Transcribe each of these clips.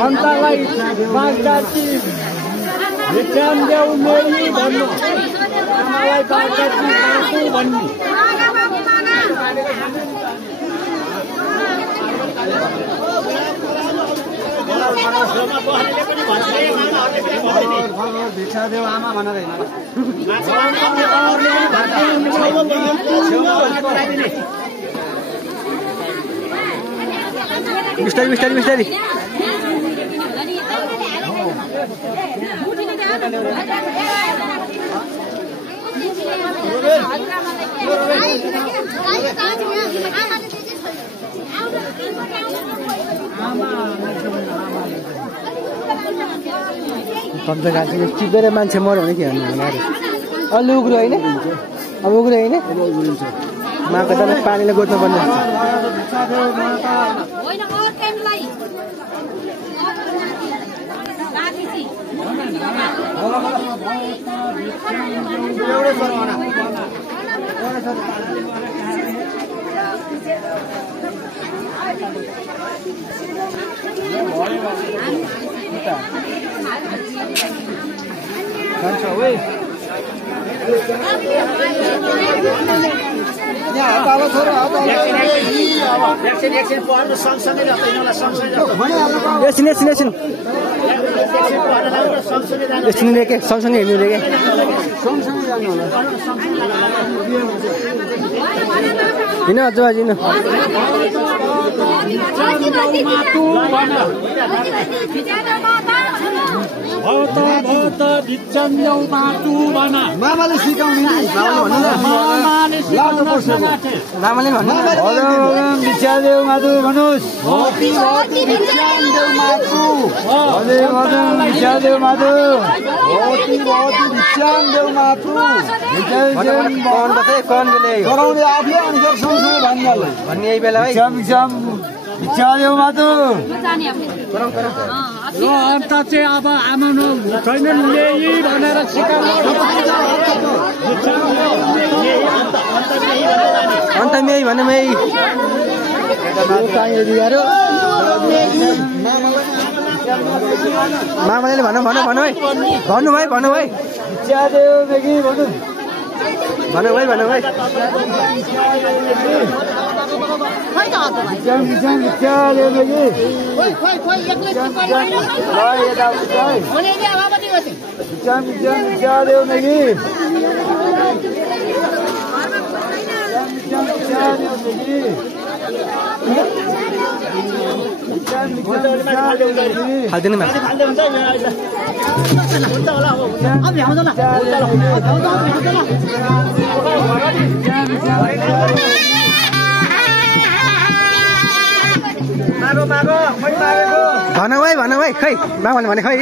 अन्तालाई बागदाती भित्राम देऊ मेरी भन्नु आमालाई बागदाती मासु भन्नु भिक्षा देऊ आमा भनेर बिस्तारी बिस्तारी बिस्तारी टिपेर मान्छे मर्यो भने के भन्नु अलि उग्रो होइन अब उग्रो होइन माको त पानीले गोज्नु पर्ने सँगसँगै हेर्नु रे किन अझ बाजिनु मामाले सिकाउने मामाले भन्नु भिक्षादेऊ माधु भन्नुहोस् भिक्षादेऊ माधु भिक्षादेऊ माधु गराउने आफै अनि भन्ने यही बेला है भिक्षादेऊ माधु ल अन्त चाहिँ अब आमा छैन ल्याइ भनेर अन्त मेही भन्नु मेही मामाले भन्नु भन्नु भन्नु है भन्नु भाइ भन्नु भाइ भन्नु भाइ भन्नु भाइ हाल्दिनु भन भाइ खै मामाले भने खै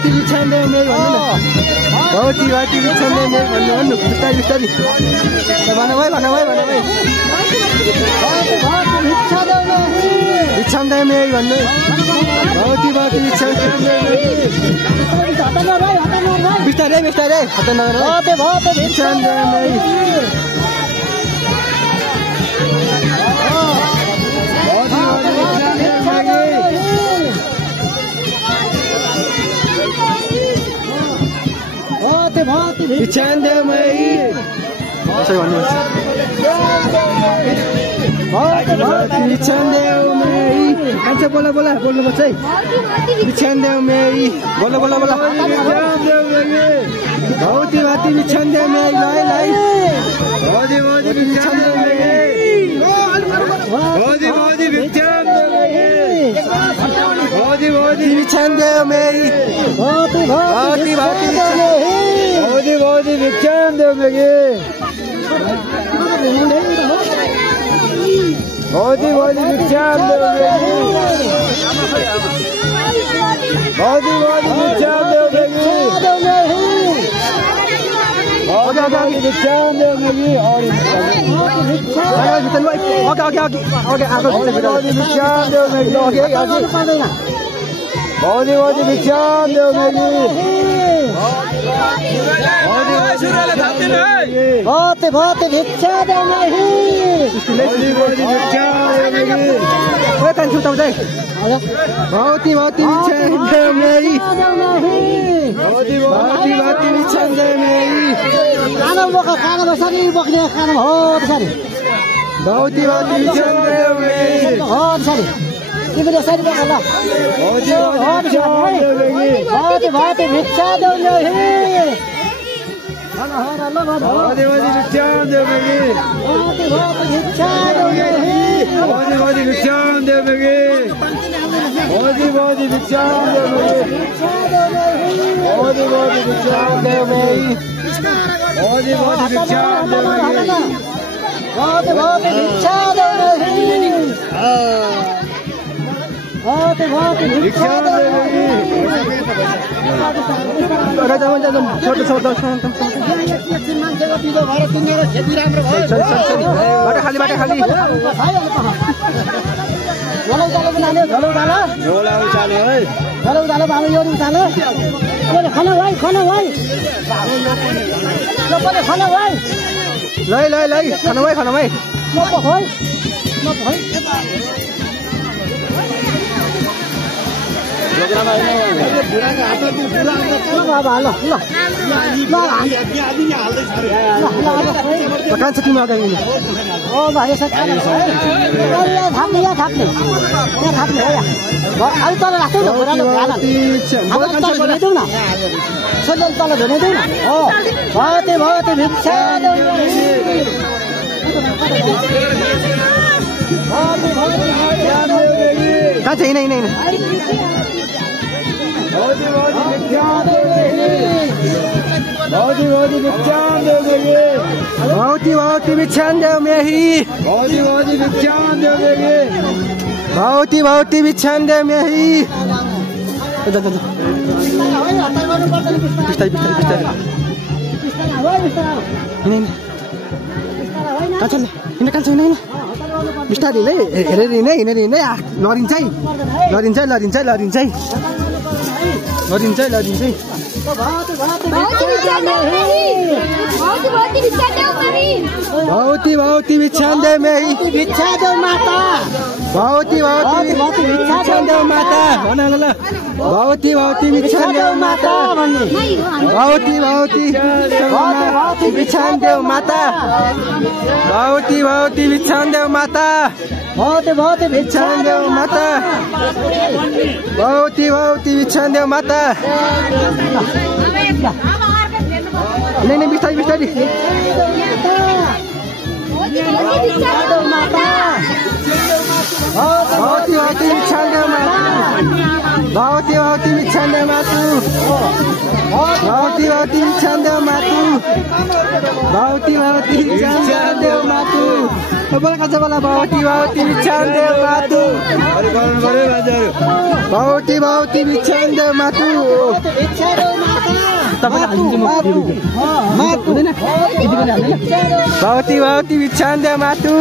भगवती बिछान्देऊ मेरी भन्नु न भगवती बिछान्देऊ मेरी भन्नु बिस्तारै बिस्तारै भन भाइ बिछान्देऊ मेरी भन्नु भगवती बिछान्देऊ बिस्तारै हतार नगर बिछान्देऊ मेरी बिछान्देऊ मेरी कसै भन्नुहोस् बिछान्देऊ मेरी मान्छे बोला बोल्नुपर्छ है बिछान्देऊ मेरी बोला भगवती बिछान्देऊ मेरी लाई भगवती बिछान्देऊ मेरी भगवती बिछान्देऊ मेरी भगवती बिछान्देऊ मेरी Bola भौती भौती भिक्षान देऊ मातु भौती भौती भिक्षान देऊ मातु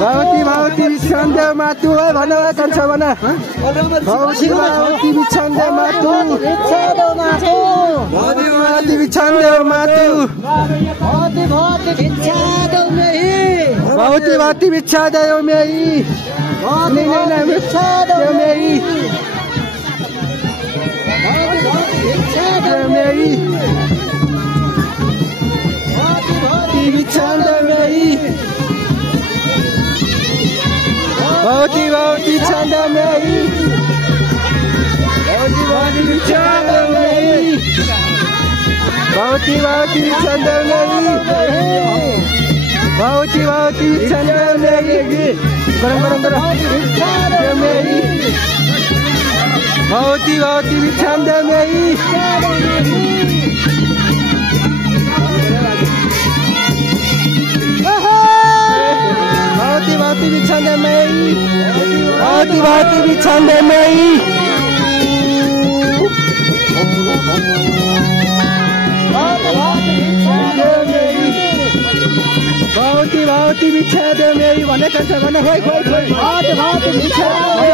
भौती भौती भिक्षान देऊ मातु भन कन्छ भन भौती भौती भिक्षान देऊ मातु भौती भौती भिक्षान देऊ मातु भौती भौती भिक्षा देऊ मेरी भिक्षा देऊ मेरी मेरी भिक्षा देऊ मेरी भौती भौती छन्द मेरी भौती भौती भिक्षा देऊ मेरी भौती भौती छन्द मेरी भौती भौती छन्द मेरी गरम गरम गरम मेरी भौती भौती छन्द मेरी भौती भौती छन्द मेरी भौती भौती छन्द मेरी भौती भौती भिक्षा देऊ मेरी भन्ने कन्छ भन्ने खोइ खोइ खोइ भौती भौती भिक्षा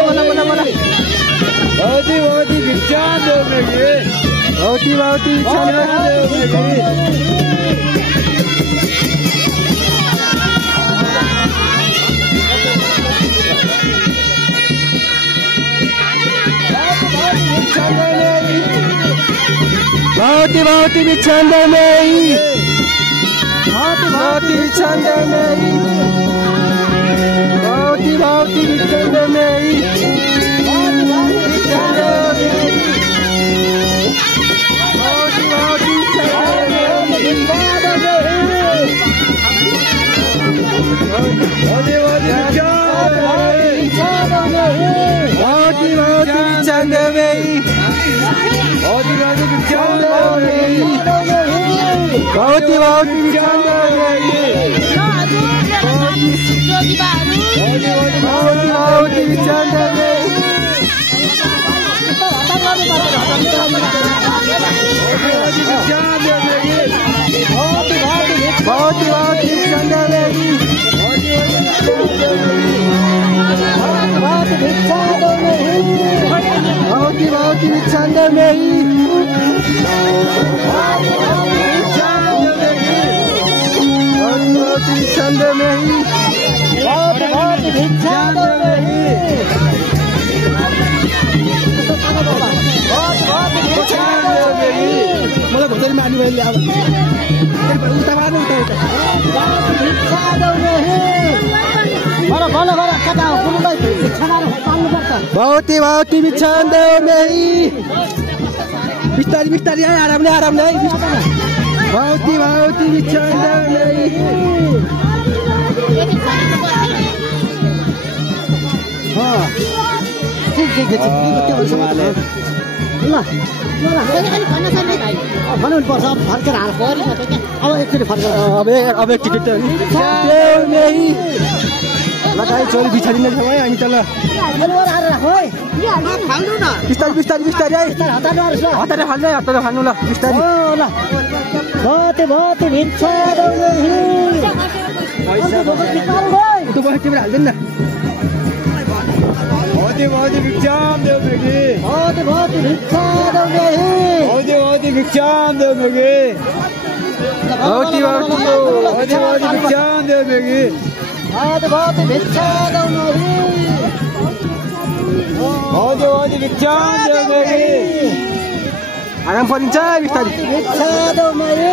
बोला बोला बोला भौती भौती भिक्षा देऊ मेरी भौती भौती भिक्षा देऊ मेरी भौती भौती भिक्षा देऊ मेरी भौती भौती भिक्षा देऊ मेरी भौती भौती भिक्षा देऊ मेरी भौती भौती भिक्षा देऊ मेरी भौती भौती भिक्षा देऊ मेरी भौती भौती भिक्षा देऊ मेरी भौती भौती भिक्षा देऊ मेरी भौती भौती भिक्षा देऊ मेरी भौती भौती भिक्षा देऊ मेरी छन्द मेरी भौती भौती भिक्षा देऊ मेरी मलाई घोषरी मार्नु मैले अब उता मार्नु उता उता भिक्षा देऊ मेरी भन भन भन कता हो कुनलाई भिक्षा मार्नु पर्छ भौती भौती भिक्षा देऊ मेरी बिस्तारी बिस्तारी आरामले आरामले भौती भौती भिक्षा देऊ मेरी ठीक ठीक ठीक भन्नु पर्छ फर्केर हाल परि अब एकचोटि फर्केर अब एक टिकट लगाइ छोरी बिछाडिने छ है हामी तल बिस्तारी बिस्तारी बिस्तारी है हतारे फाल्दै हतारे फाल्नु ल बिस्तारी ल भौती भौती भिक्षा देऊ मेरी उता बस तिम्रो हाल्दैन न भौती भौती भिक्षा देऊ मेरी भौती भौती भिक्षा देऊ मेरी भौती भौती भिक्षा देऊ मेरी भौती भौती भिक्षा देऊ मेरी भौती भौती भिक्षा देऊ मेरी भौती भौती भिक्षा देऊ मेरी आराम परिन्छ बिस्तारी भिक्षा देऊ मेरी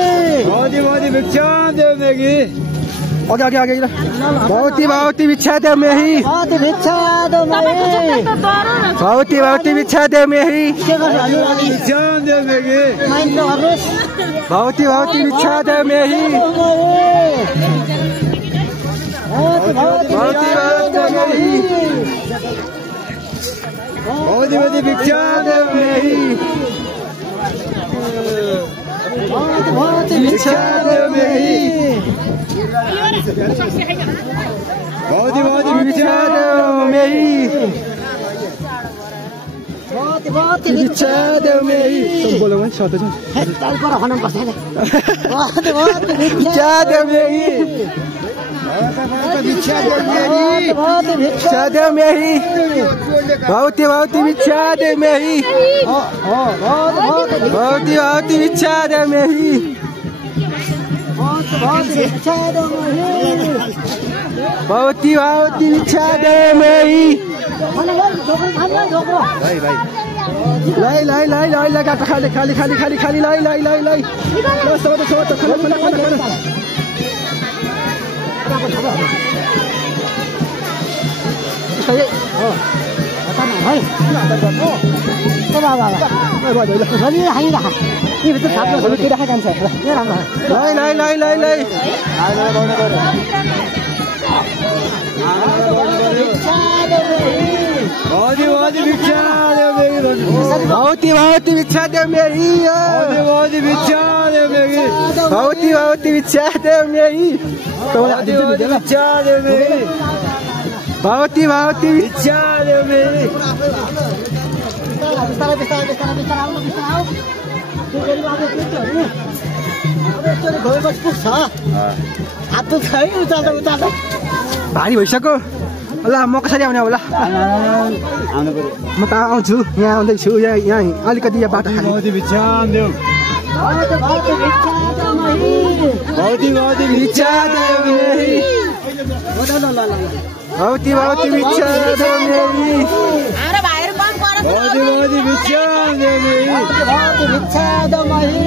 भौती भौती भिक्षा देऊ मेरी अघि अघि अघि भौती भौती भिक्षा देऊ मेरी भौती भिक्षा देऊ मेरी भौती भौती भिक्षा देऊ मेरी भिक्षा देऊ मेरी भौती भौती भिक्षा देऊ मेरी भौती भौती भौती भौती भिक्षा देऊ मेरी भौती भौती भिक्षा देऊ मेरी भौती भौती भिक्षा देऊ मेरी बिच्छादेऊ मेरी बोलो भने शब्द छ तलबाट भन्न पर्छ नि बिच्छादेऊ मेरी बिच्छादेऊ मेरी भौती भौती बिच्छादेऊ मेरी भौती भौती बिच्छादेऊ मेरी भौती भौती बिच्छादेऊ मेरी लाई लाई लाई लाई लाई गाटा खाली खाली खाली खाली खाली लाई लाई लाई लाई लो सब तो खाली खाली खाली खाली आता ना भाई तो बाबा बाबा भाई हाई रहा ये तो साथ में के रखा जान्छ ये राम्रो लाई लाई लाई लाई लाई भौती भौती बिच्छादेऊ मेरी भौती भौती बिच्छादेऊ मेरी भौती बिच्छादेऊ मेरी भौती भौती बिच्छादेऊ मेरी भौती भौती बिच्छादेऊ मेरी भौती भौती बिच्छादेऊ मेरी भारी भइसक्यो ल म कसरी आउने होला म त आउँछु यहाँ आउँदैछु यहाँ अलिकति यहाँ बाटो खाली भौती बिच्छादेऊ भौती भौती बिच्छादेऊ मेरी भौती भौती बिच्छादेऊ मेरी भौती भौती बिच्छादेऊ मेरी बिच्छादेऊ मेरी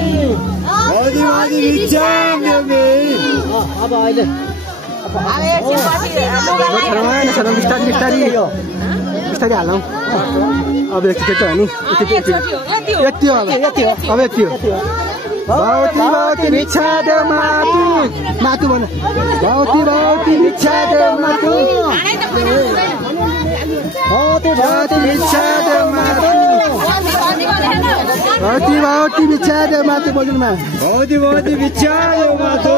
भौती भौती बिच्छादेऊ मेरी अब अहिले बिस्तारी हालौँ अब यति हो नि यति हो अब यति हो भौती भौती बिच्छादेऊ मातु मातु भन भौती भौती बिच्छादेऊ मातु भौती भौती बिच्छादेऊ मातु भौती भौती बिच्छादेऊ मातु बोल्नुमा भौती भौती बिच्छादेऊ मातु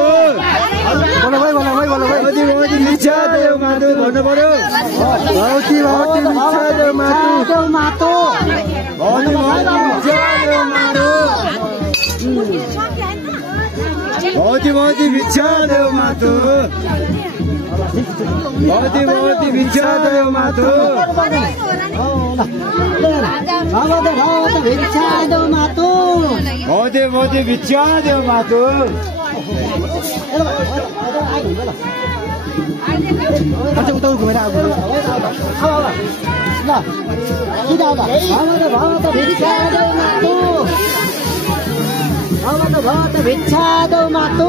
बोलो भाइ भौती भौती बिच्छादेऊ मातु भन्नु पर्यो भौती भौती बिच्छादेऊ मातु भौती भौती बिच्छादेऊ मातु भौती भौती बिच्छादेऊ मातु भौती भौती बिच्छादेऊ मातु भौती भौती बिच्छादेऊ मातु उता घुमेर आएको बिच्छादेऊ मातु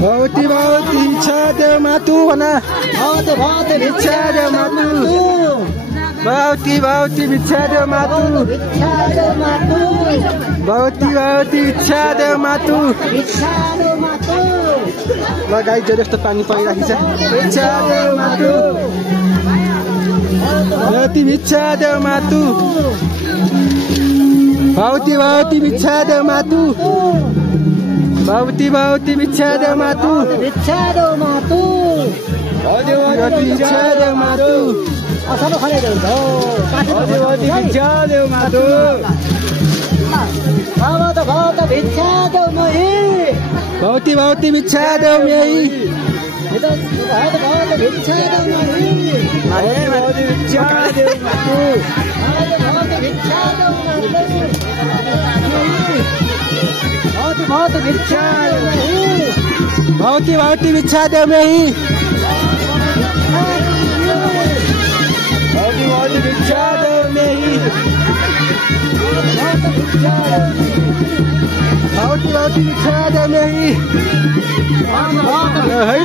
भौती भौती बिच्छादेऊ मातु भन भौती बिच्छादेऊ मातु भौती भौती बिच्छादेऊ मातु भौती भौती बिच्छादेऊ मातु ल गाई जो जस्तो पानी परिरहेको छ बिच्छादेऊ मातु भौती बिच्छादेऊ मातु भौती भौती बिच्छादेऊ मातु भौती भौती बिच्छादेऊ मातु बिच्छादेऊ मातु भौती भौती बिच्छादेऊ मातु असलो खले हुन्छ भौती भौती बिच्छादेऊ मातु भौती बिच्छादेऊ मेरी भौती भौती बिच्छादेऊ मेरी भौती बिच्छादेऊ मेरी भौती बिच्छादेऊ मातु भौती बिच्छादेऊ भौती बिच्छादेऊ मेरी भौती भौती बिच्छादेऊ मेरी भौती भौती बिच्छादेऊ मेरी भौती भौती बिच्छादेऊ मेरी है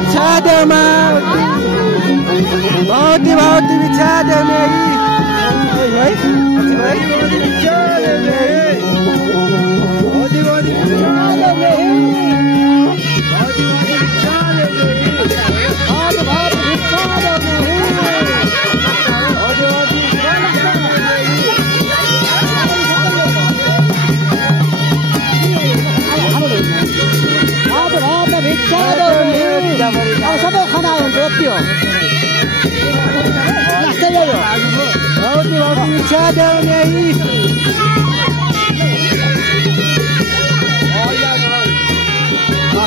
बिच्छादेऊ मातु भौती भौती बिच्छादेऊ मेरी सबै खाना हुन्छ यति हो भिक्षा देउनेही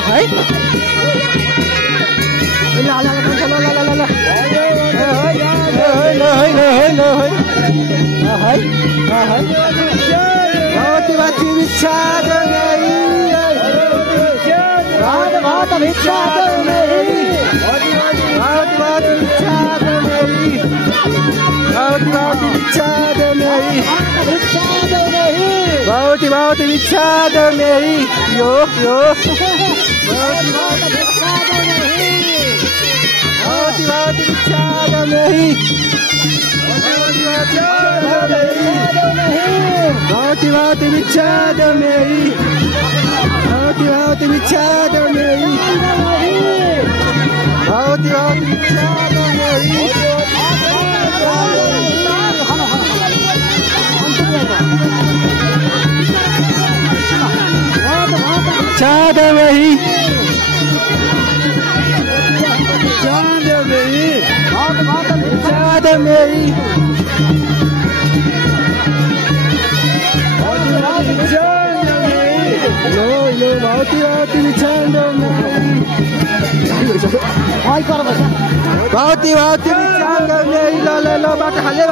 है भगवती भक्ति भिक्षा देउनेही भगवती भिक्षा देउनेही भगवती भिक्षा देउनेही भगवती भिक्षा देउनेही भगवती भिक्षा देउनेही यो भगवती भिक्षा देउनेही भगवती भिक्षा देउनेही भगवती भिक्षा देउनेही भगवती भिक्षा देउनेही चाँदमेही चाँदमेही चाँदमेही लो भगवती चाँदमेही भगवती चाँदमेही ल बाटो खाली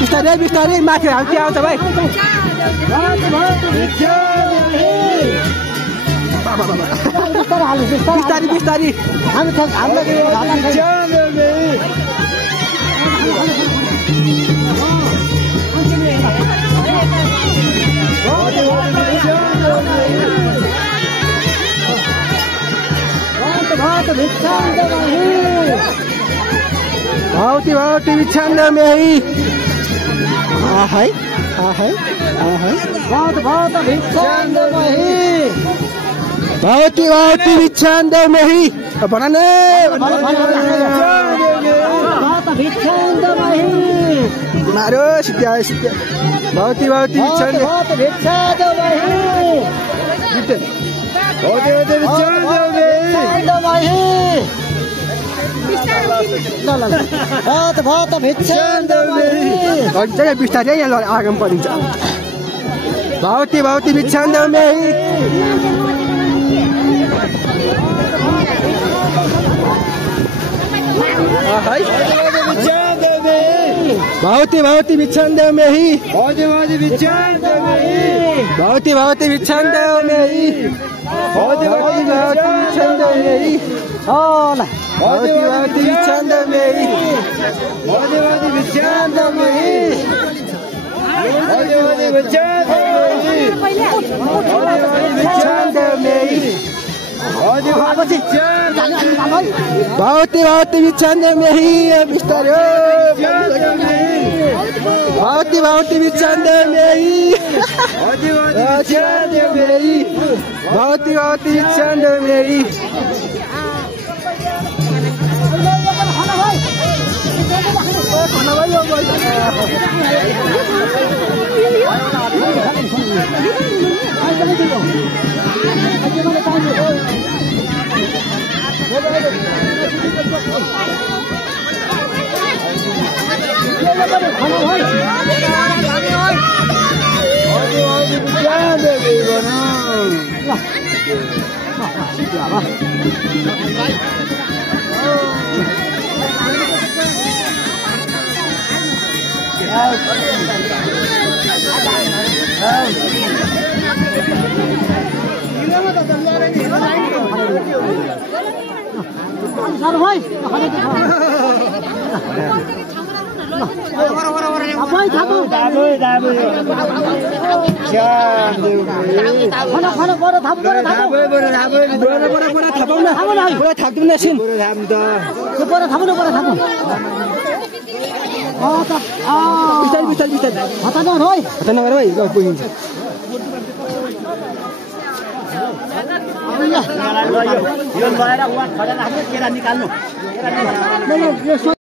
बिस्तारै बिस्तारै माथि हाल्थी आउँछ भाइ बिस्तारी बिस्तारी भगवती भिक्षा देउनेही है भगवती भिक्षा देउनेही बनाने मारो सिद्ध्या भगवती भिक्षा देउनेही बिस्तारै यहाँ आगम परिन्छ भगवती भिक्षा देउनेही भगवती भिक्षा देउनेही भगवती भिक्षा देउनेही भगवती भिक्षा देउनेही भगवती भिक्षा देउनेही भगवती भिक्षा देउनेही भगवती भिक्षा देउनेही भगवती भिक्षा देउनेही बिस्तारै भगवती भिक्षा देउनेही भगवती भिक्षा देउनेही